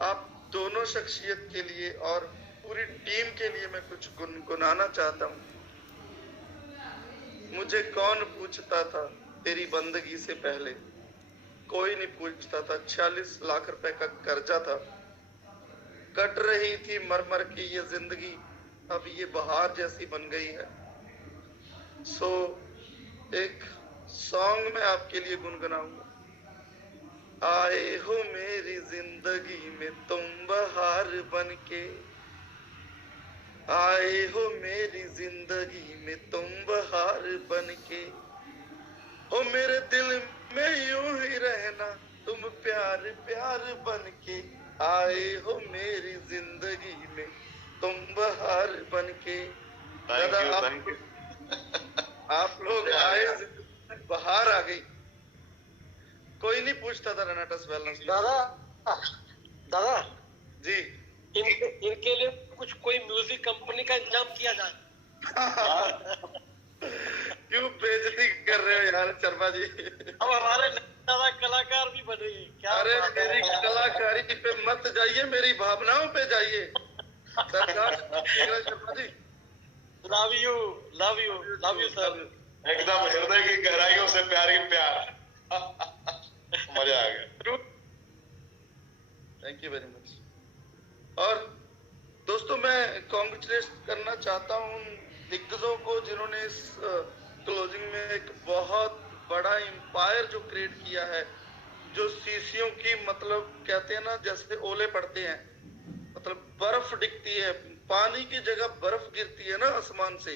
आप दोनों शख्सियत के लिए और पूरी टीम के लिए मैं कुछ गुनगुनाना चाहता हूँ। मुझे कौन पूछता था तेरी बंदगी से पहले, कोई नहीं पूछता था। 46 लाख रुपए का कर्जा था, कट रही थी मर मर के ये जिंदगी, अब ये बहार जैसी बन गई है। सो एक सॉन्ग मैं आपके लिए गुनगुनाऊंगा। आए हो मेरी जिंदगी में तुम बहार बनके, आए हो मेरी जिंदगी में तुम बहार बनके, हो मेरे दिल में यूं ही रहना तुम प्यार प्यार बनके, आए हो मेरी जिंदगी में तुम बहार बनके। दादा आप लोग आए, बहार आ गई। कोई नहीं पूछता था रेनेटस वेलनेस। दादा जी, इनके लिए कुछ कोई म्यूजिक कंपनी का इंतजाम किया जाए। क्यों बेइज्जती कर रहे हो यार शर्मा जी? अब हमारे दादा कलाकार भी बनेंगे क्या? अरे मेरी कलाकारी पे मत जाइए, मेरी भावनाओं पे जाइए सरकार। Sharma ji, love you love you love you sir. एकदम हृदय की गहराइयों से प्यार ही प्यार। मजा आ गया। Thank you very much. और दोस्तों मैं कॉन्ग्रेचुलेट करना चाहता हूँ उन दिग्गजों को जिन्होंने इस क्लोजिंग में एक बहुत बड़ा एम्पायर जो क्रिएट किया है, जो सीसियों की मतलब कहते हैं ना जैसे ओले पड़ते हैं, मतलब बर्फ दिखती है, पानी की जगह बर्फ गिरती है ना आसमान से,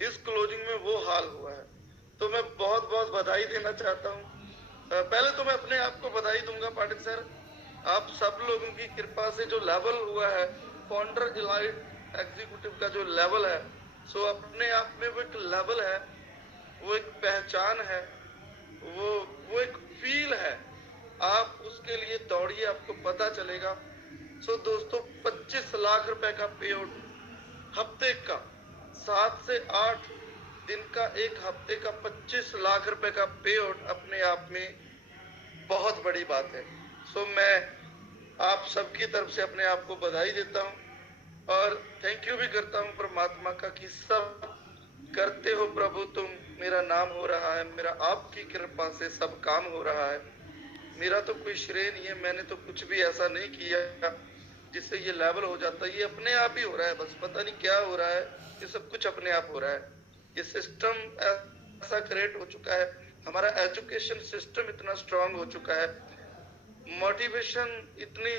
इस क्लोजिंग में वो हाल हुआ है। तो मैं बहुत बहुत बधाई देना चाहता हूँ। पहले तो मैं अपने आप को बधाई दूंगा पाटिल सर, आप सब लोगों की कृपा से जो लेवल हुआ है, फाउंडर इलाइट एग्जीक्यूटिव का जो लेवल है, सो अपने आप में वो एक लेवल है, वो एक पहचान है, वो एक फील है। आप उसके लिए दौड़िए, आपको पता चलेगा। सो दोस्तों 25 लाख रुपए का पे आउट हफ्ते का, 7 से 8 दिन का, एक हफ्ते का 25 लाख रुपए का पे आउट अपने आप में बहुत बड़ी बात है। सो मैं आप सबकी तरफ से अपने आप को बधाई देता हूं और थैंक यू भी करता हूं परमात्मा का कि सब करते हो प्रभु तुम, मेरा नाम हो रहा है, मेरा आपकी कृपा से सब काम हो रहा है। मेरा तो कोई श्रेय नहीं है, मैंने तो कुछ भी ऐसा नहीं किया जिससे ये लेवल हो जाता है, ये अपने आप ही हो रहा है। बस पता नहीं क्या हो रहा है, ये सब कुछ अपने आप हो रहा है। ये सिस्टम ऐसा क्रिएट हो चुका है, हमारा एजुकेशन सिस्टम इतना स्ट्रांग हो चुका है, मोटिवेशन इतनी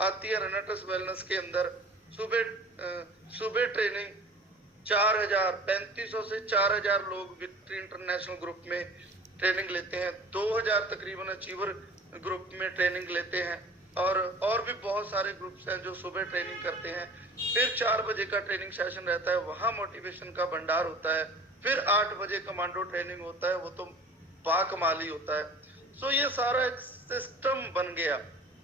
आती है रेनेटस वेलनेस के अंदर। सुबह ट्रेनिंग 4000 3500 से 4000 लोग विक्ट्री इंटरनेशनल ग्रुप में ट्रेनिंग लेते हैं, 2000 तकरीबन अचीवर ग्रुप में ट्रेनिंग लेते हैं, और भी बहुत सारे ग्रुप्स हैं जो सुबह ट्रेनिंग करते हैं। फिर 4 बजे का ट्रेनिंग सेशन रहता है, वहां मोटिवेशन का भंडार होता है। फिर 8 बजे कमांडो ट्रेनिंग होता है, वो तो बाकमाली होता है। सो ये सारा एक सिस्टम बन गया।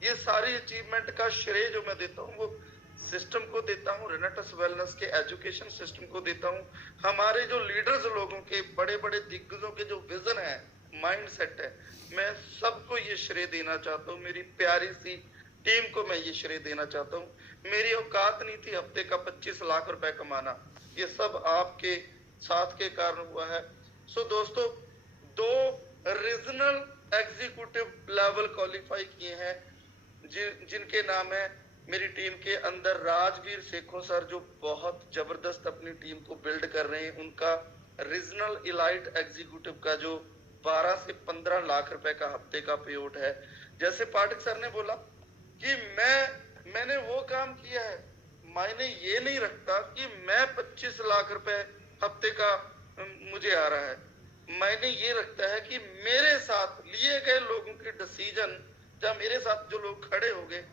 ये सारी अचीवमेंट का श्रेय जो मैं देता हूँ वो सिस्टम को देता हूँ, रेनेटस वेलनेस के एजुकेशन सिस्टम को देता हूँ, हमारे जो लीडर्स लोगों के, बड़े बड़े दिग्गजों के जो विजन है, माइंड सेट है, मैं सबको ये श्रेय देना चाहता हूँ। मेरी प्यारी सी टीम को मैं ये श्रेय देना चाहता हूँ। मेरी औकात नहीं थी हफ्ते का 25 लाख रुपए कमाना, ये सब आपके साथ के कारण हुआ है। सो दोस्तों 2 रीजनल एग्जीक्यूटिव लेवल क्वालिफाई किए हैं, जिनके नाम है मेरी टीम के अंदर राजवीर सेखों सर, जो बहुत जबरदस्त अपनी टीम को बिल्ड कर रहे हैं। उनका रीजनल इलाइट एग्जीक्यूटिव का जो 12 से 15 लाख रुपए का हफ्ते का पे आउट है। जैसे पाठक सर ने बोला कि मैंने वो काम किया है, मायने ये नहीं रखता कि मैं 25 लाख रुपए हफ्ते का मुझे आ रहा है, मायने ये रखता है कि मेरे साथ लिए गए लोगों के डिसीजन, जब मेरे साथ जो लोग खड़े हो गए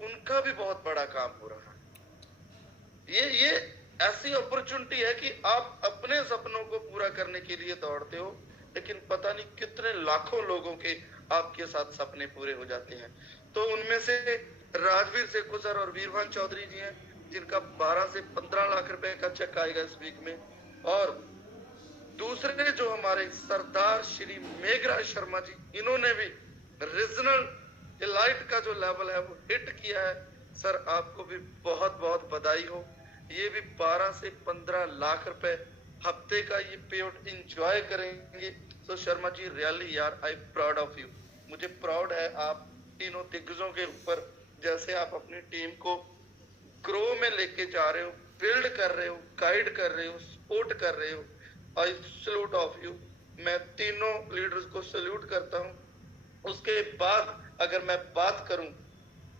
उनका भी बहुत बड़ा काम हो रहा है। ये ऐसी अपॉर्चुनिटी है कि आप अपने सपनों को पूरा करने के लिए दौड़ते हो, लेकिन पता नहीं कितने लाखों लोगों के आपके साथ सपने पूरे हो जाते हैं। तो उनमें से राजवीर सेखो सर और वीरभान चौधरी जी हैं, जिनका 12 से 15 लाख रुपए का चेक आएगा इस वीक में। और दूसरे जो हमारे सरदार श्री मेघराज शर्मा जी, इन्होंने भी रीजनल इलाइट का जो लेवल है वो हिट किया है। सर आपको भी बहुत बहुत बधाई हो। ये भी 12 से 15 लाख रुपए हफ्ते का ये पे आउट इंजॉय करेंगे। तो शर्मा जी रियली यार आई प्राउड ऑफ यू। मुझे प्राउड है आप तीनों दिग्गजों के ऊपर, जैसे आप अपनी टीम को ग्रो में लेके जा रहे हो, बिल्ड कर रहे हो, गाइड कर रहे हो, सपोर्ट कर रहे हो। I salute of you. मैं तीनों लीडर्स को सल्यूट करता हूं। उसके बाद अगर मैं बात करूं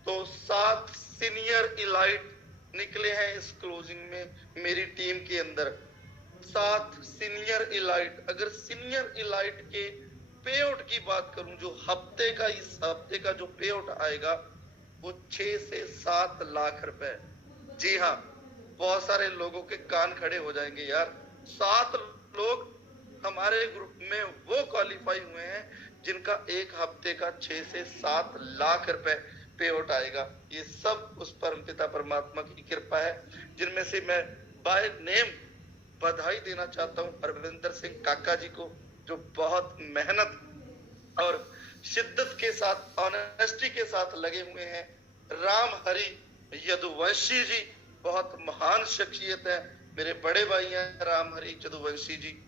तो 7 सीनियर इलाइट निकले हैं इस क्लोजिंग में मेरी टीम के अंदर। 7 सीनियर इलाइट। अगर सीनियर इलाइट के पे आउट की बात करूं, जो हफ्ते का, इस हफ्ते का जो पे आउट आएगा वो 6 से 7 लाख रुपए। जी हाँ, बहुत सारे लोगों के कान खड़े हो जाएंगे यार। 7 लोग हमारे ग्रुप में वो क्वालिफाई हुए हैं जिनका एक हफ्ते का 6 से 7 लाख रुपए पे आउट आएगा। ये सब उस परमपिता परमात्मा की कृपा है, जिनमें से मैं बाय नेम बधाई देना चाहता हूँ अरविंदर सिंह काका जी को, जो बहुत मेहनत और शिद्दत के साथ, ऑनेस्टी के साथ लगे हुए हैं। राम हरि यदुवंशी जी बहुत महान शख्सियत है, मेरे बड़े भाई हैं राम हरि यदुवंशी जी।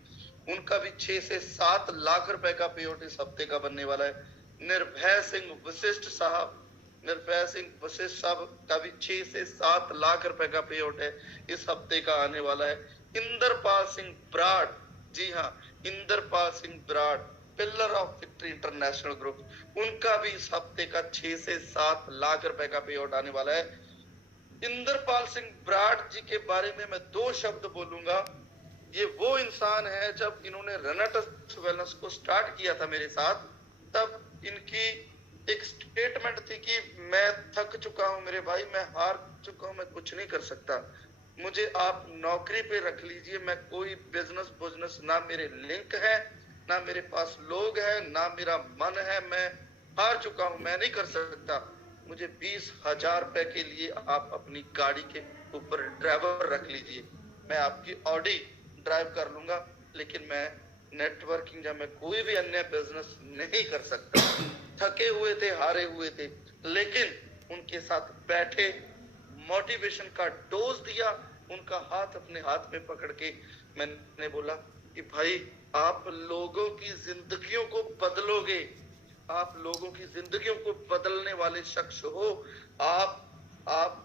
उनका भी 6 से 7 लाख रुपए का पे आउट इस हफ्ते का बनने वाला है। निर्भय सिंह वशिष्ठ साहब, निर्भय सिंह वशिष्ठ साहब का भी 6 से 7 लाख रुपए का पे आउट है इस हफ्ते का आने वाला है। इंदरपाल सिंह ब्राड, जी हाँ, Inderpal Singh Brar, pillar of Victory International Group, उनका भी इस हफ्ते का 6 से 7 लाख रुपए का पे आउट आने वाला है। इंदरपाल सिंह ब्राड जी के बारे में मैं 2 शब्द बोलूंगा। ये वो इंसान है, जब इन्होंने रनटस वेलनेस को स्टार्ट किया था मेरे साथ, तब इनकी एक स्टेटमेंट थी कि मैं थक चुका हूं मेरे भाई, मैं हार चुका हूं, मैं कुछ नहीं कर सकता, मुझे आप नौकरी पे रख लीजिए, मैं कोई बिजनेस ना मेरे लिंक है, ना मेरे पास लोग है, ना मेरा मन है, मैं हार चुका हूं, मैं नहीं कर सकता, मुझे 20,000 रुपए के लिए आप अपनी गाड़ी के ऊपर ड्राइवर रख लीजिए, मैं आपकी ऑडी ड्राइव कर लूंगा, लेकिन मैं नेटवर्किंग या मैं कोई भी अन्य बिजनेस नहीं कर सकता। थके हुए थे, हारे हुए थे, लेकिन उनके साथ बैठे, मोटिवेशन का डोज दिया, उनका हाथ अपने हाथ में पकड़ के मैंने बोला कि भाई आप लोगों की जिंदगियों को बदलोगे, आप लोगों की जिंदगियों को बदलने वाले शख्स हो, आप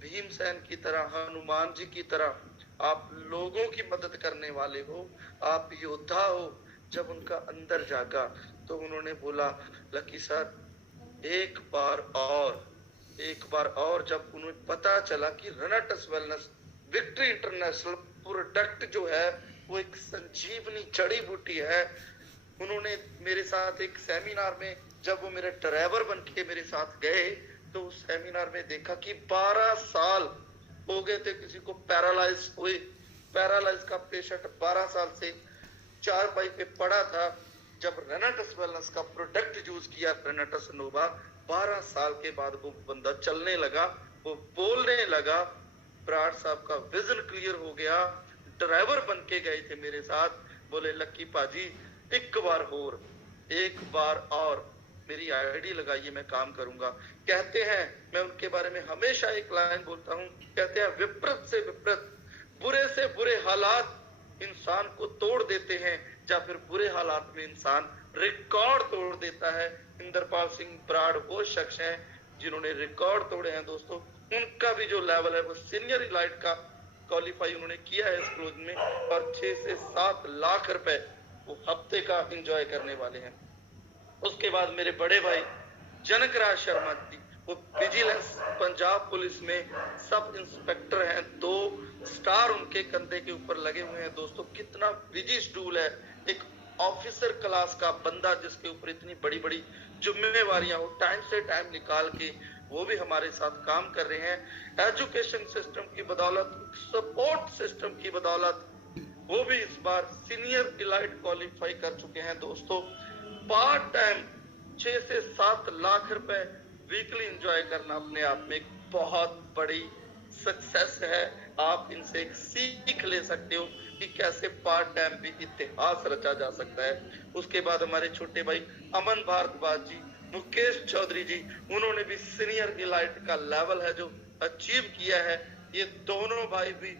भीमसेन की तरह, हनुमान जी की तरह आप लोगों की मदद करने वाले हो, आप योद्धा हो। जब उनका अंदर जागा तो उन्होंने बोला लकी सर एक बार और जब उन्हें पता चला कि रनटस वेलनेस विक्ट्री इंटरनेशनल प्रोडक्ट जो है वो एक संजीवनी जड़ी बूटी है, उन्होंने मेरे साथ एक सेमिनार में, जब वो मेरे ड्राइवर बन के मेरे साथ गए, तो उस सेमिनार में देखा कि 12 साल हो गए थे किसी को पैरालाइज हुए, पैरालाइज का पेशेंट 12 साल से चारपाई पे पड़ा था। जब रेनाटस वेलनेस का प्रोडक्ट यूज किया, रेनाटस नोवा, 12 साल के बाद वो बंदा चलने लगा, वो बोलने लगा, ब्राड साहब का विजन क्लियर हो गया, ड्राइवर बन के गए थे मेरे साथ, बोले लक्की पाजी एक बार और मेरी आईडी लगाइए, मैं काम करूंगा। कहते हैं, मैं उनके बारे में हमेशा एक लाइन बोलता हूं, कहते हैं विपरीत से विपरीत, बुरे से बुरे हालात इंसान को तोड़ देते हैं, या फिर बुरे हालात में इंसान रिकॉर्ड तोड़ देता है। इंदरपाल सिंह ब्राड वो शख्स हैं जिन्होंने रिकॉर्ड तोड़े हैं दोस्तों। उनका भी जो लेवल है वो सीनियर इलाइट का क्वालिफाई उन्होंने किया है इस क्लोज में, और 6 से 7 लाख रुपए वो हफ्ते का एंजॉय करने वाले हैं। उसके बाद मेरे बड़े भाई जनकराज शर्मा जी, वो विजिलेंस पंजाब पुलिस में सब इंस्पेक्टर हैं, 2 स्टार उनके कंधे के ऊपर लगे हुए हैं दोस्तों। कितना बिजी शेड्यूल है, एक ऑफिसर क्लास का बंदा जिसके ऊपर इतनी बड़ी बड़ी जिम्मेवारियां हो, टाइम से टाइम निकाल के वो भी हमारे साथ काम कर रहे हैं। एजुकेशन सिस्टम की बदौलत, सपोर्ट सिस्टम की बदौलत वो भी इस बार सीनियर इलाइट क्वालिफाई कर चुके हैं दोस्तों। पार्ट टाइम 6 से 7 लाख रुपए वीकली एंजॉय करना अपने आप में एक बहुत बड़ी सक्सेस है। आप इनसे एक सीख ले सकते हो कि कैसे पार्ट टाइम भी इतिहास रचा जा सकता है। उसके बाद हमारे छोटे भाई अमन भारद्वाज जी, मुकेश चौधरी जी, उन्होंने भी सीनियर इलाइट का लेवल है जो अचीव किया है। ये दोनों भाई भी,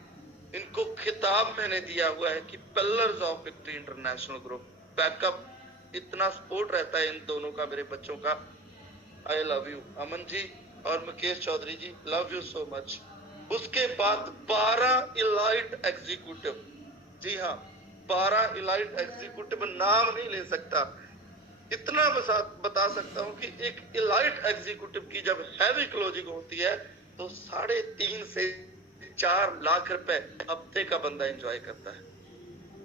इनको खिताब मैंने दिया हुआ है कि pillars of Victory International group. Backup, इतना सपोर्ट रहता है इन दोनों का, मेरे बच्चों का। I love you Aman ji और मुकेश चौधरी जी, लव यू सो मच। उसके बाद 12 इलाइट एग्जीक्यूटिव, जी हाँ 12 इलाइट एग्जीक्यूटिव, नाम नहीं ले सकता, इतना बता सकता हूं कि एक इलाइट एग्जीक्यूटिव की जब हैवी क्लोजिंग होती है तो 3.5 से 4 लाख रुपए हफ्ते का बंदा एंजॉय करता है।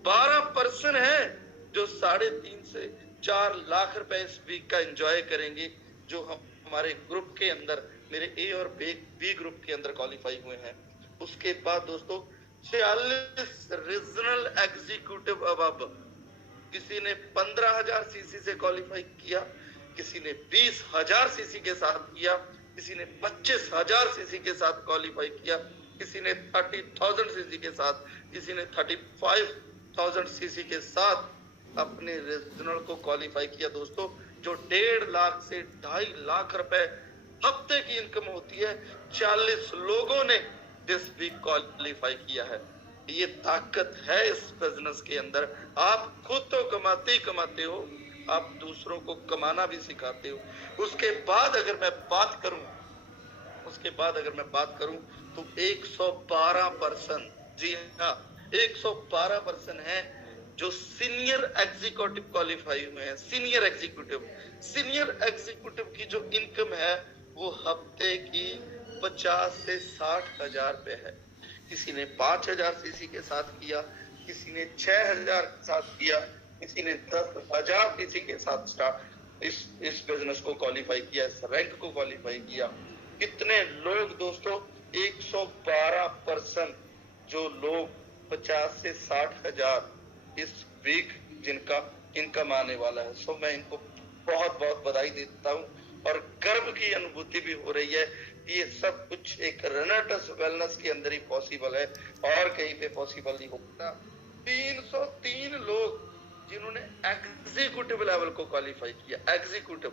12 पर्सन है जो 3.5 से 4 लाख रुपए इस वीक का एंजॉय करेंगे, जो हमारे ग्रुप के अंदर, मेरे ए और बी ग्रुप के अंदर क्वालिफाई हुए हैं। उसके बाद दोस्तों 46 रीजनल एग्जीक्यूटिव अब, किसी ने 15,000 सीसी से क्वालिफाई किया, किसी ने 20,000 सीसी के साथ किया, किसी ने 25,000 सीसी के साथ क्वालिफाई किया, किसी ने 30,000 सीसी के साथ, किसी ने 35,000 सीसी के साथ अपने रीजनल को क्वालिफाई किया। दोस्तों जो 1.5 लाख से 2.5 लाख रुपए हफ्ते की इनकम होती है, 40 लोगों ने दिस वीक क्वालिफाई किया है। ये ताकत है इस बिजनेस के अंदर। आप खुद तो कमाते हो, आप दूसरों को कमाना भी सिखाते हो। उसके बाद अगर मैं बात करूं तो 112 पर्सन, जी हाँ 112 पर्सन है जो सीनियर एग्जीक्यूटिव क्वालिफाई हुए हैं। सीनियर एग्जीक्यूटिव की जो इनकम है वो हफ्ते की 50 से 60 हजार रुपए है। किसी ने 5,000 सीसी के साथ किया, किसी ने 6,000 के साथ किया, किसी ने 10,000 सीसी के साथ इस बिजनेस को क्वालिफाई किया, इस रैंक को क्वालिफाई किया। कितने लोग दोस्तों, 112 पर्सन जो लोग 50 से 60 हजार इस वीक जिनका इनकम आने वाला है। सो मैं इनको बहुत बहुत बधाई देता हूँ और गर्व की अनुभूति भी हो रही है कि ये सब कुछ एक रनटस वेलनेस के अंदर ही पॉसिबल है और कहीं पे पॉसिबल नहीं होता। 303 लोग जिन्होंने एग्जीक्यूटिव लेवल को क्वालिफाई किया। एग्जीक्यूटिव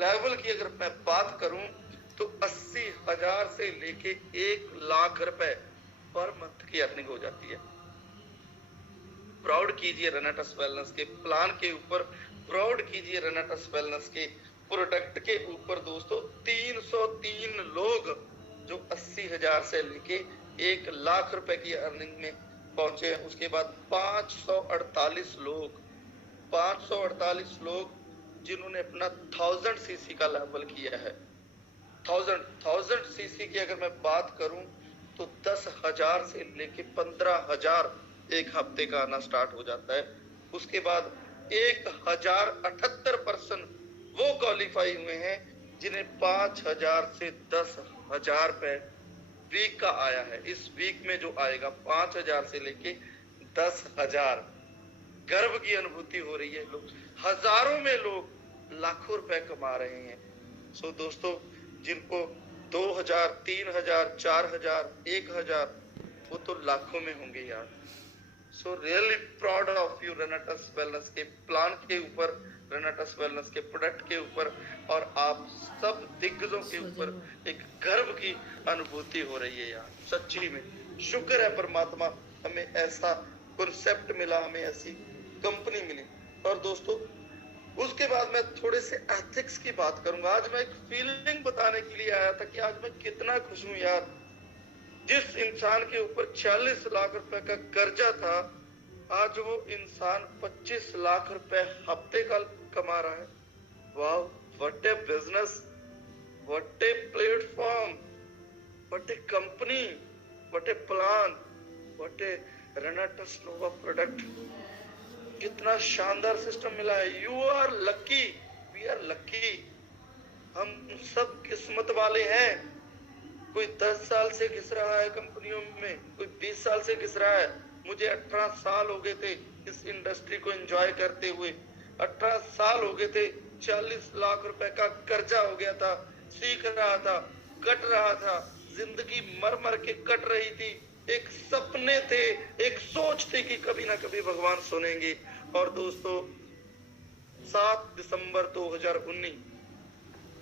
लेवल की अगर मैं बात करूं तो 80,000 से लेके 1 लाख रुपए पर मंथ की अर्निंग हो जाती है। प्राउड कीजिए रनटस वेलनेस के प्लान के ऊपर, प्राउड कीजिए रनटस वेलनेस के प्रोडक्ट के ऊपर। दोस्तों 303 लोग जो 80,000 से लेके 1 लाख रुपए की अर्निंग में पहुंचे हैं। उसके बाद 548 लोग जिन्होंने अपना 1000 सीसी का लेवल किया है। 1000 सीसी की अगर मैं बात करूं तो 10,000 से लेके 15,000 एक हफ्ते का आना स्टार्ट हो जाता है। उसके बाद 1,078 पर्सन वो क्वालिफाई हुए हैं जिन्हें 5,000 से 10,000 रुपए वीक का आया है। इस वीक में जो आएगा 5,000 से लेके 10,000, गर्व की अनुभूति हो रही है। लोग हजारों में लोग लाखों रुपए कमा रहे हैं। सो दोस्तों जिनको 2,000, 3,000, 4,000, 1,000 वो तो लाखों में होंगे यार। So really proud of you रनटस वेलनेस के प्लान के ऊपर, रनटस वेलनेस के प्रोडक्ट के ऊपर और आप सब दिग्गजों के ऊपर एक गर्व की अनुभूति हो रही है यार। सच्ची में शुक्र है परमात्मा, हमें ऐसा कॉन्सेप्ट मिला, हमें ऐसी कंपनी मिली। और दोस्तों उसके बाद मैं थोड़े से एथिक्स की बात करूंगा। आज मैं एक फीलिंग बताने के लिए आया था कि आज मैं कितना खुश हूं यार। जिस इंसान के ऊपर 40 लाख रुपए का कर्जा था, आज वो इंसान 25 लाख रुपए हफ्ते का कमा रहा है। वाह, what a business, what a platform, what a company, what a plan, what a रनटस नोवा प्रोडक्ट। कितना शानदार सिस्टम मिला है। You are lucky, we are lucky. हम सब किस्मत वाले हैं। कोई 10 साल से घिस रहा है कंपनियों में, कोई 20 साल से घिस रहा है। मुझे 18 साल हो गए थे इस इंडस्ट्री को एंजॉय करते हुए। 18 साल हो गए थे, 40 लाख रुपए का कर्जा हो गया था, सीख रहा था, कट रहा था, जिंदगी मर मर के कट रही थी। एक सपने थे, एक सोच थी कि कभी ना कभी भगवान सुनेंगे। और दोस्तों 7 दिसंबर 2019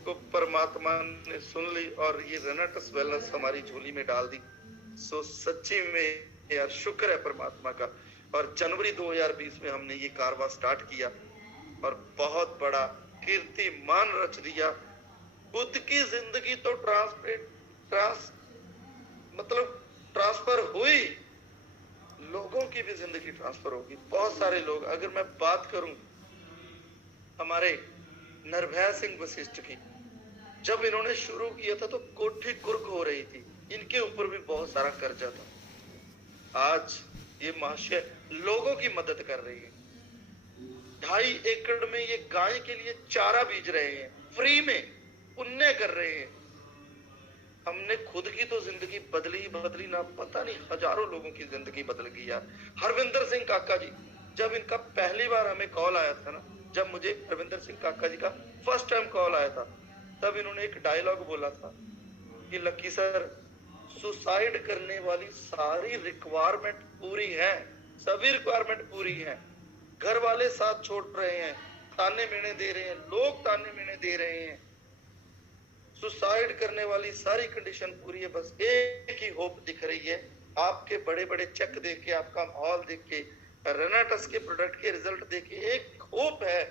को परमात्मा ने सुन ली और ये रेनाटस वेलनेस हमारी झोली में डाल दी। सो सच्ची में यार शुक्र है परमात्मा का। और जनवरी 2020 में हमने ये कारवां स्टार्ट किया और बहुत बड़ा कीर्तिमान रच दिया। खुद की जिंदगी तो ट्रांसफर हुई, लोगों की भी जिंदगी ट्रांसफर होगी। बहुत सारे लोग, अगर मैं बात करूं हमारे निर्भय सिंह वशिष्ठ की, जब इन्होंने शुरू किया था तो कोठी कुर्क हो रही थी, इनके ऊपर भी बहुत सारा कर्जा था। आज ये महाशय लोगों की मदद कर रही है। 2.5 एकड़ में ये गाय के लिए चारा बीज रहे हैं, फ्री में पुण्य कर रहे हैं। हमने खुद की तो जिंदगी बदली ना, पता नहीं हजारों लोगों की जिंदगी बदल गई यार। हरविंदर सिंह काका जी, जब इनका पहली बार हमें कॉल आया था ना, जब मुझे हरविंदर सिंह काका जी का फर्स्ट टाइम कॉल आया था, तब इन्होंने एक डायलॉग बोला था कि लकी सर, सुसाइड करने वाली सारी रिक्वायरमेंट पूरी है, सभी रिक्वायरमेंट पूरी है, घर वाले साथ छोड़ रहे हैं, ताने मेने दे रहे हैं, लोग ताने मेने दे रहे हैं, सुसाइड करने वाली सारी कंडीशन पूरी है, बस एक ही होप दिख रही है। आपके बड़े बड़े चेक देख के, आपका माहौल देख के, रेनाटस के प्रोडक्ट के रिजल्ट देख के एक होप है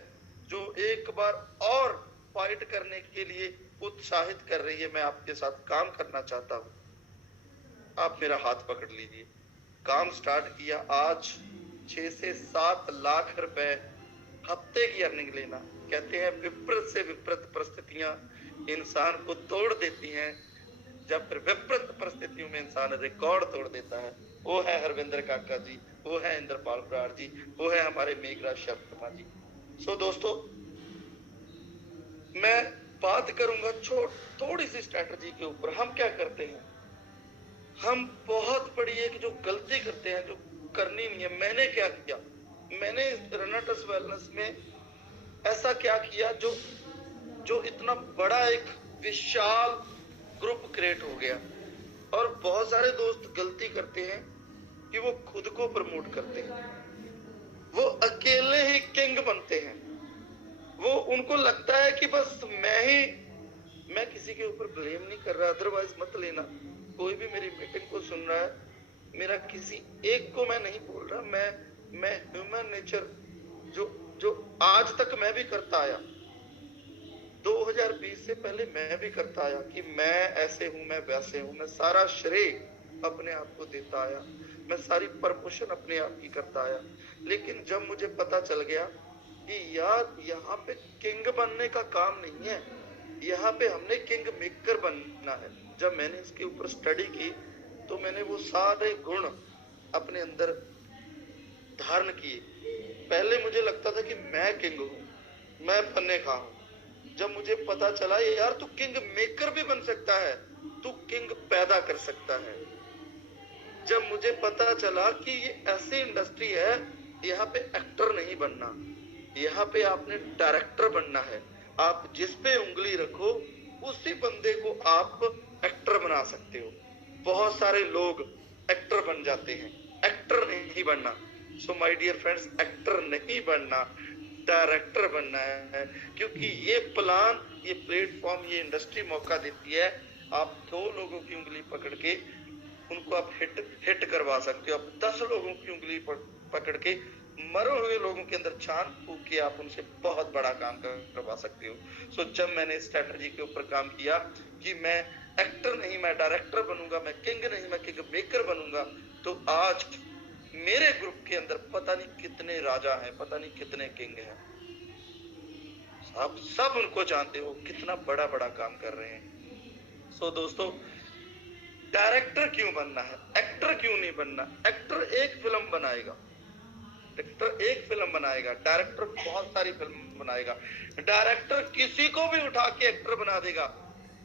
जो एक बार और फाइट करने के लिए उत्साहित कर रही है। मैं आपके साथ काम करना चाहता हूं, आप मेरा हाथ पकड़ लीजिए। काम स्टार्ट किया, आज 6 से 7 लाख रुपए हफ्ते की अर्निंग लेना। कहते हैं विपरीत से विपरीत परिस्थितियां इंसान को तोड़ देती हैं, जब फिर विपरीत परिस्थितियों में इंसान रिकॉर्ड तोड़ देता है। वो है हरविंदर काका जी, वो है इंद्रपाल बराड़ जी, वो है हमारे मेघराज शर्मा जी। सो दोस्तों, मैं बात करूंगा थोड़ी सी स्ट्रेटजी के ऊपर। हम क्या करते हैं, हम बहुत बड़ी एक जो गलती करते हैं जो करनी नहीं है। मैंने क्या किया, मैंने रेनाटस वेलनेस में ऐसा क्या किया जो इतना बड़ा एक विशाल ग्रुप क्रिएट हो गया। और बहुत सारे दोस्त गलती करते हैं कि वो खुद को प्रमोट करते हैं, वो अकेले ही किंग बनते हैं। वो उनको लगता है कि बस मैं किसी के ऊपर ब्लेम नहीं कर रहा, अदरवाइज मत लेना। कोई भी मेरी मीटिंग को सुन रहा है, मेरा किसी एक को मैं नहीं बोल रहा, मैं ह्यूमन नेचर जो आज तक मैं भी करता आया, 2020 से पहले मैं भी करता आया कि मैं ऐसे हूं, मैं वैसे हूं, मैं सारा श्रेय अपने आप को देता आया, मैं सारी प्रमोशन अपने आप की करता आया। लेकिन जब मुझे पता चल गया कि यार यहाँ पे किंग बनने का काम नहीं है, यहाँ पे हमने किंग मेकर बनना है। जब मैंने इसके ऊपर स्टडी की तो मैंने वो सारे गुण अपने अंदर धारण किए। पहले मुझे लगता था कि मैं किंग हूँ, मैं बनने का हूँ। जब मुझे पता चला यार तू किंग मेकर भी बन सकता है, तू किंग पैदा कर सकता है। जब मुझे पता चला कि ये ऐसी इंडस्ट्री है, यहाँ पे एक्टर नहीं बनना, यहाँ पे आपने डायरेक्टर बनना है। आप जिस पे उंगली रखो उसी बंदे को आप एक्टर बना सकते हो। बहुत सारे लोग एक्टर बन जाते हैं, एक्टर नहीं बनना। So my dear friends, actor नहीं बनना, डायरेक्टर बनना है। क्योंकि ये प्लान, ये प्लेटफॉर्म, ये इंडस्ट्री मौका देती है। आप 2 लोगों की उंगली पकड़ के उनको आप हिट करवा सकते हो। आप 10 लोगों की उंगली पकड़ के मरे हुए लोगों के अंदर छान फूंक के आप उनसे बहुत बड़ा काम करवा सकते हो। सो जब मैंने स्ट्रेटजी के ऊपर काम किया कि मैं एक्टर नहीं, मैं डायरेक्टर बनूंगा, मैं किंग नहीं, मैं किंग मेकर बनूंगा, तो आज मेरे ग्रुप के अंदर पता नहीं कितने राजा हैं, पता नहीं कितने किंग हैं। आप सब उनको जानते हो, कितना बड़ा बड़ा काम कर रहे हैं। सो दोस्तों, डायरेक्टर क्यों बनना है, एक्टर क्यों नहीं बनना? एक्टर एक फिल्म बनाएगा, डायरेक्टर बहुत सारी फिल्म बनाएगा। डायरेक्टर किसी को भी उठा के एक्टर बना देगा।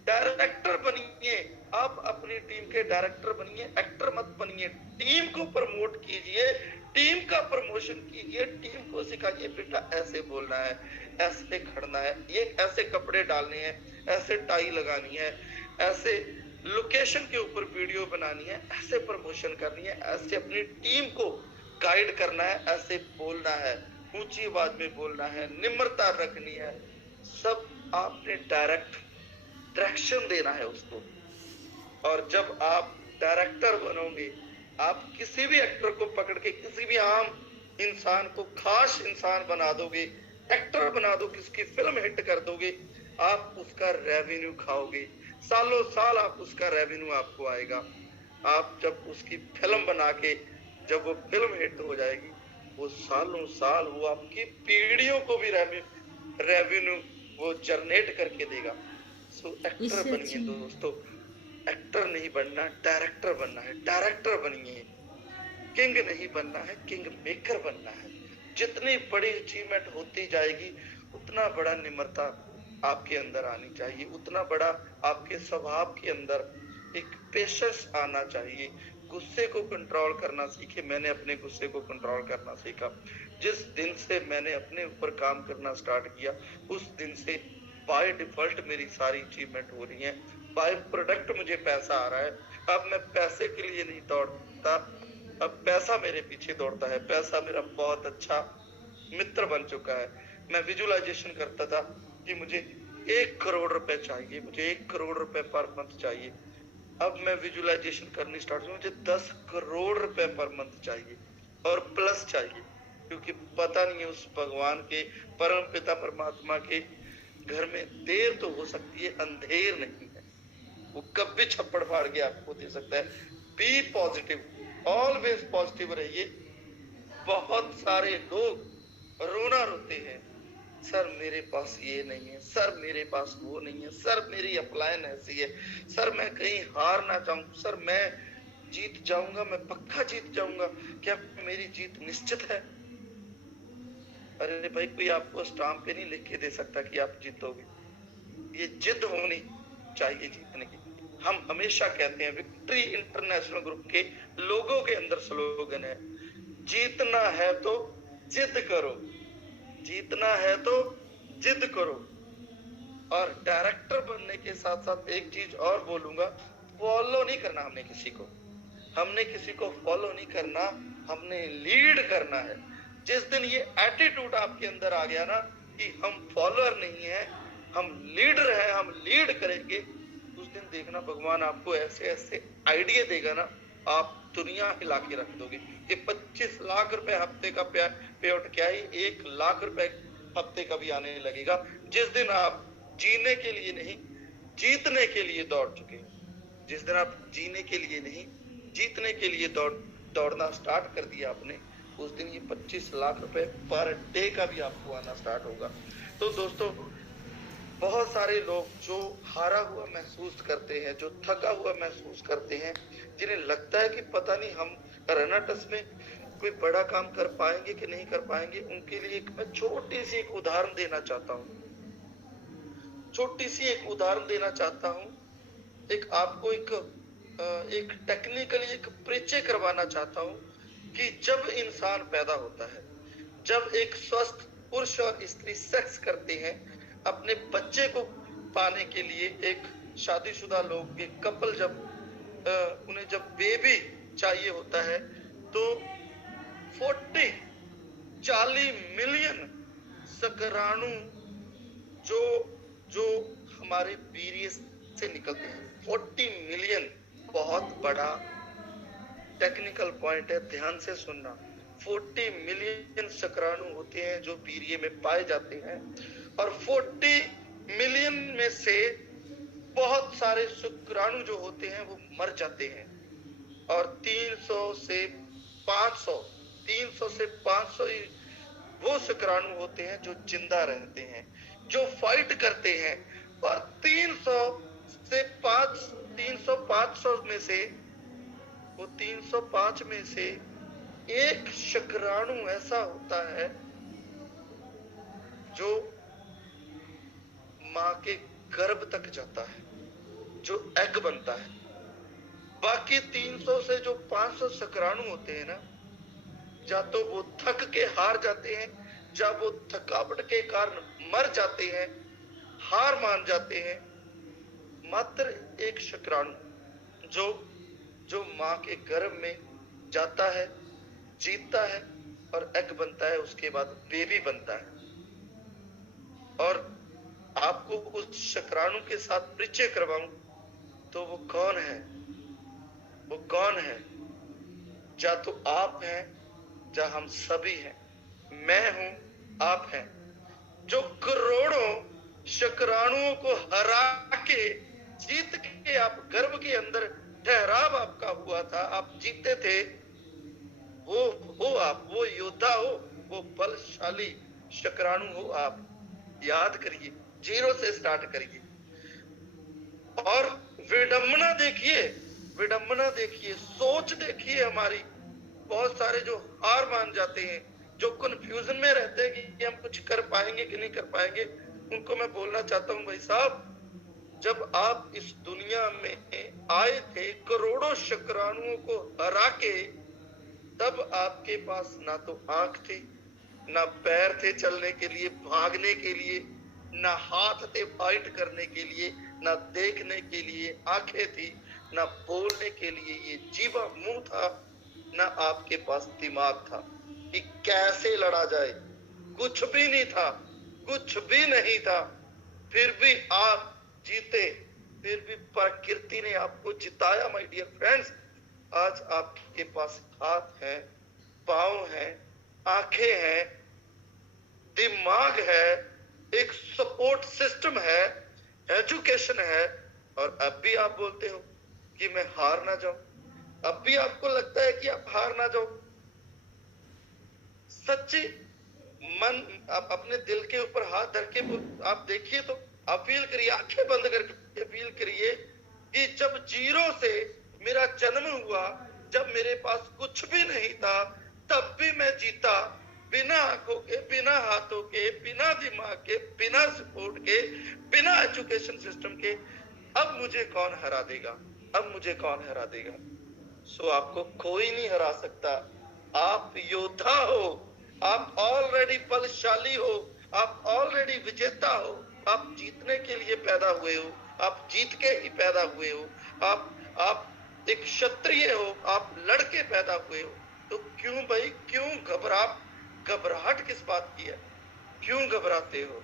डायरेक्टर बनिए, आप अपनी टीम के डायरेक्टर बनिए, एक्टर मत बनिए। टीम को प्रमोट कीजिए, टीम का प्रमोशन कीजिए, टीम को सिखाइए बेटा ऐसे बोलना है, ऐसे खड़ना है, ये ऐसे कपड़े डालने हैं, ऐसे टाई लगानी है, ऐसे लोकेशन के ऊपर वीडियो बनानी है, ऐसे प्रमोशन करनी है, ऐसे अपनी टीम को गाइड करना है, ऐसे बोलना है। ऊंची आवाज में बोलना है, निम्रता रखनी है, सब आपने डायरेक्शन देना है उसको। और जब आप डायरेक्टर बनोगे, आप किसी भी एक्टर को पकड़ के किसी भी आम इंसान को खास इंसान बना दोगे, एक्टर बना दो, किसकी फिल्म हिट कर दोगे, आप उसका रेवेन्यू खाओगे, सालों साल आप उसका रेवेन्यू आपको आएगा। आप जब उसकी फिल्म बना के जब वो फिल्म हिट हो जाएगी, वो सालों साल वो आपकी पीढ़ियों को भी रेवेन्यू वो जनरेट करके देगा। सो एक्टर बनिए दोस्तों, एक्टर नहीं बनना, डायरेक्टर बनना है, डायरेक्टर बनिए। किंग नहीं बनना है, किंग मेकर बनना है। जितनी बड़ी अचीवमेंट होती जाएगी, उतना बड़ा निम्रता आपके अंदर आनी चाहिए, उतना बड़ा आपके स्वभाव के अंदर एक पेशेंस आना चाहिए। गुस्से को कंट्रोल करना सीखे। मैंने अपने गुस्से को कंट्रोल करना सीखा। जिस दिन से मैंने अपने ऊपर काम करना स्टार्ट किया, उस दिन से बाय डिफॉल्ट मेरी सारी अचीवमेंट हो रही है। बाय प्रोडक्ट मुझे पैसा आ रहा है। अब मैं पैसे के लिए नहीं दौड़ता, अब पैसा मेरे पीछे दौड़ता है। पैसा मेरा बहुत अच्छा मित्र बन चुका है। मैं विजुअलाइजेशन करता था कि मुझे 1 करोड़ रुपए चाहिए, मुझे 1 करोड़ रुपए पर मंथ चाहिए। अब मैं विजुअलाइजेशन करनी स्टार्ट हुई, मुझे 10 करोड़ रुपए पर मंथ चाहिए और प्लस चाहिए, क्योंकि पता नहीं है उस भगवान के परम पिता परमात्मा के घर में देर तो हो सकती है, अंधेर नहीं है। वो कब भी छप्पड़ फाड़ के आपको दे सकता है। बी पॉजिटिव, ऑलवेज पॉजिटिव रहिए। बहुत सारे लोग रोना रोते हैं, सर मेरे पास ये नहीं है, सर मेरे पास वो नहीं है, सर मेरी अपलाइन ऐसी है, सर मैं कहीं हार ना जाऊं, सर मैं जीत जाऊंगा, मैं पक्का जीत जाऊंगा, क्या मेरी जीत निश्चित है? अरे भाई, कोई आपको स्टाम्प पे नहीं लिख के दे सकता कि आप जीतोगे। ये जिद होनी चाहिए जीतने की। हम हमेशा कहते हैं, विक्ट्री इंटरनेशनल ग्रुप के लोगों के अंदर स्लोगन है, जीतना है तो जिद करो, जीतना है तो जिद करो। और डायरेक्टर बनने के साथ साथ एक चीज और बोलूंगा, फॉलो नहीं करना हमने किसी को, हमने किसी को फॉलो नहीं करना, हमने लीड करना है। जिस दिन ये एटीट्यूड आपके अंदर आ गया ना कि हम फॉलोअर नहीं है, हम लीडर है, हम लीड करेंगे, उस दिन देखना भगवान आपको ऐसे ऐसे आइडिया देगा ना, आप दुनिया हिला के रख दोगे। ये 25 लाख रुपए हफ्ते का पे आउट क्या है, 1 लाख रुपए हफ्ते का भी आने लगेगा जिस दिन आप जीने के लिए नहीं जीतने के लिए दौड़ चुके। जिस दिन आप जीने के लिए नहीं जीतने के लिए दौड़ना स्टार्ट कर दिया आपने, उस दिन ये 25 लाख रुपए पर डे का भी आपको आना स्टार्ट होगा। तो दोस्तों, बहुत सारे लोग जो हारा हुआ महसूस करते हैं, जो थका हुआ महसूस करते हैं, जिन्हें लगता है कि पता नहीं हम रनटस में कोई बड़ा काम कर पाएंगे कि नहीं कर पाएंगे, उनके लिए मैं छोटी सी एक उदाहरण देना चाहता हूँ। छोटी सी एक उदाहरण देना चाहता हूँ। एक आपको एक टेक्निकली एक परिचय करवाना चाहता हूँ कि जब इंसान पैदा होता है, जब एक स्वस्थ पुरुष और स्त्री सेक्स करते हैं अपने बच्चे को पाने के लिए, एक शादीशुदा लोग, एक कपल जब उन्हें जब बेबी चाहिए होता है, तो 40 मिलियन शुक्राणु जो हमारे वीर्य से निकलते हैं। 40 मिलियन बहुत बड़ा टेक्निकल पॉइंट है, ध्यान से सुनना। 40 मिलियन शुक्राणु होते हैं जो वीर्य में पाए जाते हैं, और 40 मिलियन में से बहुत सारे शुक्राणु जो होते हैं वो मर जाते हैं, और 300 से 500 ही वो शुक्राणु होते हैं जो जिंदा रहते हैं, जो फाइट करते हैं। और 305 में से, वो 305 में से एक शुक्राणु ऐसा होता है जो मां के गर्भ तक जाता है, जो एग बनता है। बाकी 300 से जो 500 शुक्राणु होते हैं ना, या तो वो थक के हार जाते हैं, या वो थकावट के कारण मर जाते हैं, हार मान जाते हैं। मात्र एक शुक्राणु जो मां के गर्भ में जाता है, जीतता है और एग बनता है, उसके बाद बेबी बनता है। और आपको उस शुक्राणु के साथ परिचय करवाऊं तो वो कौन है? वो कौन है? या तो आप हैं, या हम सभी हैं। मैं हूं, आप हैं। जो करोड़ों शुक्राणुओं को हरा के जीत के आप गर्भ के अंदर ठहराव आपका हुआ था, आप जीते थे, वो हो आप, वो योद्धा हो, वो बलशाली शुक्राणु हो आप। याद करिए, जीरो से स्टार्ट करिए। और विडंबना देखिए, विडंबना देखिए, सोच देखिए हमारी। बहुत सारे जो हार मान जाते हैं, जो कंफ्यूजन में रहते हैं कि हम कुछ कर पाएंगे कि नहीं कर पाएंगे, उनको मैं बोलना चाहता हूं, भाई साहब, जब आप इस दुनिया में आए थे करोड़ों शुक्राणुओं को हरा के, तब आपके पास ना तो आंख थी, ना पैर थे चलने के लिए, भागने के लिए, ना हाथ थे फाइट करने के लिए, ना देखने के लिए आंखें थी, ना बोलने के लिए ये जीवा मुंह था, ना आपके पास दिमाग था कि कैसे लड़ा जाए। कुछ भी नहीं था, कुछ भी नहीं था, फिर भी आप जीते, फिर भी प्रकृति ने आपको जिताया। माय डियर फ्रेंड्स, आज आपके पास हाथ है, पांव है, आंखें हैं, दिमाग है, एक सपोर्ट सिस्टम है, एजुकेशन है, और अब भी आप बोलते हो कि मैं हार ना जाऊं। अब भी आपको लगता है कि आप हार ना जाओ। सच्ची मन, आप अपने दिल के ऊपर हाथ धर के आप देखिए, तो आप फील करिए, आंखें बंद करके फील करिए कि जब जीरो से मेरा जन्म हुआ, जब मेरे पास कुछ भी नहीं था, तब भी मैं जीता, बिना आंखों के, बिना हाथों के, बिना दिमाग के, बिना सपोर्ट के, बिना एजुकेशन सिस्टम के। अब मुझे कौन हरा देगा? अब मुझे कौन हरा देगा? सो आपको कोई नहीं हरा सकता। आप योद्धा हो, आप ऑलरेडी बलशाली हो, आप ऑलरेडी विजेता हो, आप जीतने के लिए पैदा हुए हो, आप जीत के ही पैदा हुए हो, आप एक क्षत्रिय हो, आप लड़के पैदा हुए हो। तो क्यों भाई, क्यों घबराहट किस बात की है? क्यों घबराते हो?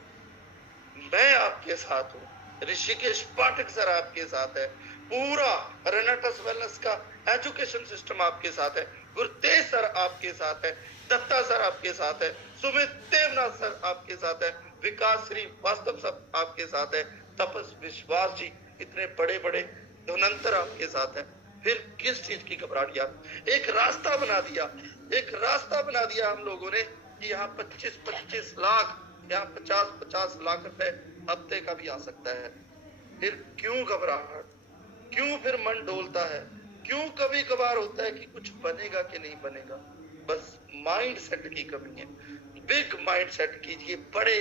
मैं आपके साथ हूँ, ऋषिकेश पाठक सर आपके साथ है, पूरा रेनाटस वेलनेस का एजुकेशन सिस्टम आपके साथ है, गुरतेज सर आपके साथ है, दत्ता सर आपके साथ है, सुमित देवनाथ सर आपके साथ है, विकास श्रीवास्तव सर आपके साथ है, तपस विश्वास जी इतने बड़े बड़े धुनंतर आपके साथ है। फिर किस चीज की घबराहट? यार एक रास्ता बना दिया, एक रास्ता बना दिया हम लोगों ने कि यहाँ 25-25 लाख, यहाँ 50-50 लाख रुपए हफ्ते का भी आ सकता है। फिर क्यों घबराहट? क्यों फिर मन डोलता है? क्यों कभी कभार होता है कि कुछ बनेगा कि नहीं बनेगा? बस माइंड सेट की कमी है। बिग माइंड सेट कीजिए, बड़े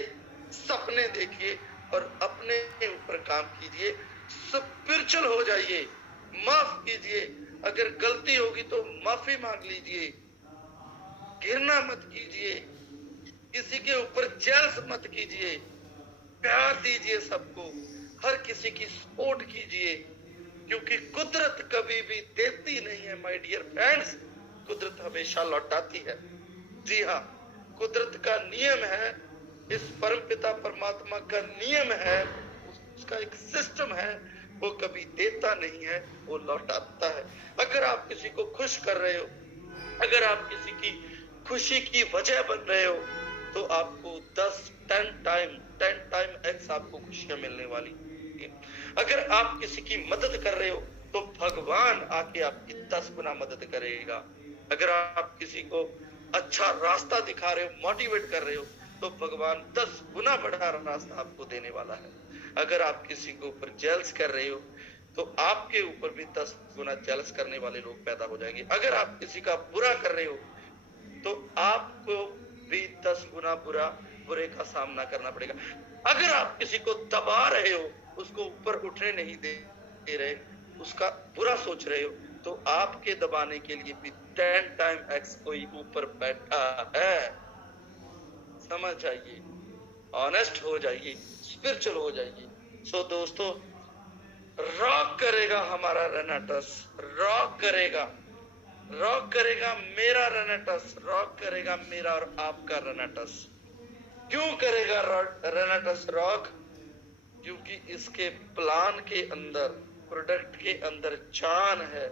सपने देखिए और अपने ऊपर काम कीजिए, स्पिरिचुअल हो जाइए, माफ कीजिए, अगर गलती होगी तो माफी मांग लीजिए, घृणा मत कीजिए, किसी के ऊपर जेलस मत कीजिए, प्यार दीजिए सबको, हर किसी की सपोर्ट कीजिए, क्योंकि कुदरत कभी भी देती नहीं है माय डियर फ्रेंड्स, कुदरत हमेशा लौटाती है। जी हाँ, कुदरत का नियम है, इस परमपिता परमात्मा का नियम है, उसका एक सिस्टम है, वो कभी देता नहीं है, वो लौटाता है। अगर आप किसी को खुश कर रहे हो, अगर आप किसी की खुशी की वजह बन रहे हो, तो आपको 10 टाइम एक्स आपको खुशियां मिलने वाली। अगर आप किसी की मदद कर रहे हो तो भगवान आके आपकी 10 गुना मदद करेगा। अगर आप किसी को अच्छा रास्ता दिखा रहे हो, मोटिवेट कर रहे हो, तो भगवान 10 गुना बड़ा रास्ता आपको देने वाला है। अगर आप किसी के ऊपर जेलस कर रहे हो तो आपके ऊपर भी 10 गुना जेलस करने वाले लोग पैदा हो जाएंगे। अगर आप किसी का बुरा कर रहे हो तो आपको भी 10 गुना बुरे का सामना करना पड़ेगा। अगर आप किसी को दबा रहे हो, उसको ऊपर उठने नहीं दे रहे, उसका बुरा सोच रहे हो, तो आपके दबाने के लिए भी 10 टाइम एक्स कोई ऊपर बैठा है। समझ जाइए, ऑनेस्ट हो जाइए, स्पिरिचुअल हो जाइए। सो दोस्तों, रॉक करेगा हमारा रेनाटस, रॉक करेगा। रॉक करेगा मेरा रेनेटस, रॉक करेगा मेरा और आपका रेनेटस। क्यों करेगा रेनेटस रॉक? क्योंकि इसके प्लान के अंदर, प्रोडक्ट के अंदर जान है।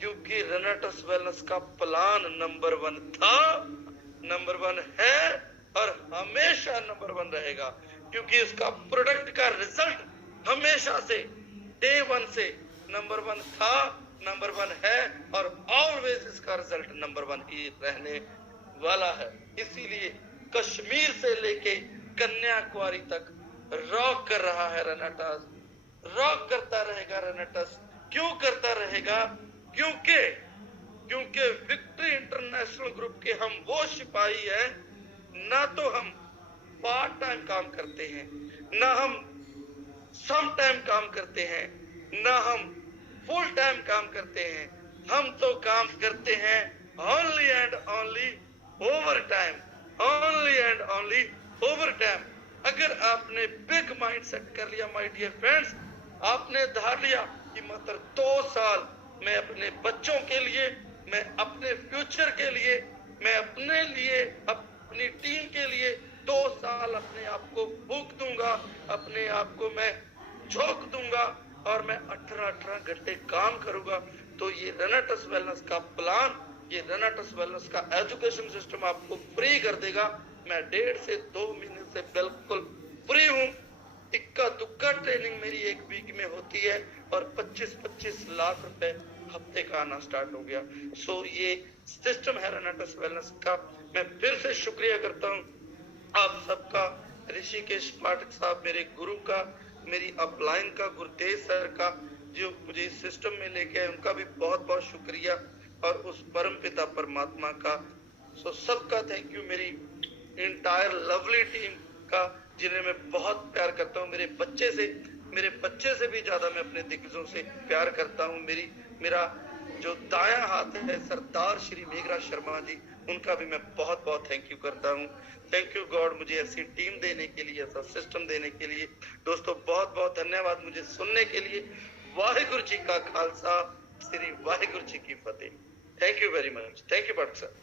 क्योंकि रेनेटस वेलनेस का प्लान नंबर 1 था, नंबर 1 है और हमेशा नंबर 1 रहेगा। क्योंकि इसका प्रोडक्ट का रिजल्ट हमेशा से डे 1 से नंबर 1 था, नंबर 1 है और ऑलवेज इसका रिजल्ट नंबर 1 ही रहने वाला है। इसीलिए कश्मीर से लेके कन्याकुमारी तक रॉक कर रहा है रेनेटस, रॉक करता रहेगा रेनेटस। क्यों करता रहेगा? क्योंकि विक्ट्री इंटरनेशनल ग्रुप के हम वो सिपाही हैं, ना तो हम पार्ट टाइम काम करते हैं, ना हम सम टाइम काम करते हैं, ना हम फुल टाइम काम करते हैं। हम तो काम करते हैं only and only over time, only and only over time. अगर आपने बिग माइंड सेट कर लिया माय डियर फ्रेंड्स, आपने धार लिया कि मात्र 2 साल मैं अपने बच्चों के लिए, मैं अपने फ्यूचर के लिए, मैं अपने लिए, अपनी टीम के लिए 2 साल अपने आप को फूंक दूंगा, अपने आप को मैं झोंक दूंगा और मैं 18 घंटे काम करूंगा। तो ये रेनेटस वेलनेस का प्लान, ये रेनेटस वेलनेस का एजुकेशन सिस्टम आपको फ्री कर देगा। मैं 1.5 से 2 महीने से बिल्कुल फ्री हूँ। इक्का दुक्का ट्रेनिंग मेरी 1 वीक में होती है और 25-25 लाख रुपए हफ्ते का आना स्टार्ट हो गया। सो ये सिस्टम है रेनेटस वेलनेस का। मैं फिर से शुक्रिया करता हूँ आप सबका, ऋषिकेश पाठक साहब मेरे गुरु का, मेरी अपलाइन का, गुरुतेज सर का, जो मुझे इस सिस्टम में लेके आए, उनका भी बहुत बहुत शुक्रिया, और उस परम पिता परमात्मा का। सो सबका थैंक यू। मेरी इंटायर लवली टीम का, जिन्हें मैं बहुत प्यार करता हूँ। मेरे बच्चे से भी ज्यादा मैं अपने दिग्गजों से प्यार करता हूँ। मेरा जो दायां हाथ है सरदार श्री मेघराज शर्मा जी, उनका भी मैं बहुत बहुत थैंक यू करता हूँ। थैंक यू गॉड, मुझे ऐसी टीम देने के लिए, ऐसा सिस्टम देने के लिए। दोस्तों बहुत बहुत धन्यवाद मुझे सुनने के लिए। वाहिगुरु जी का खालसा, श्री वाहिगुरु जी की फतेह। Thank you very much. Thank you Pathak sir.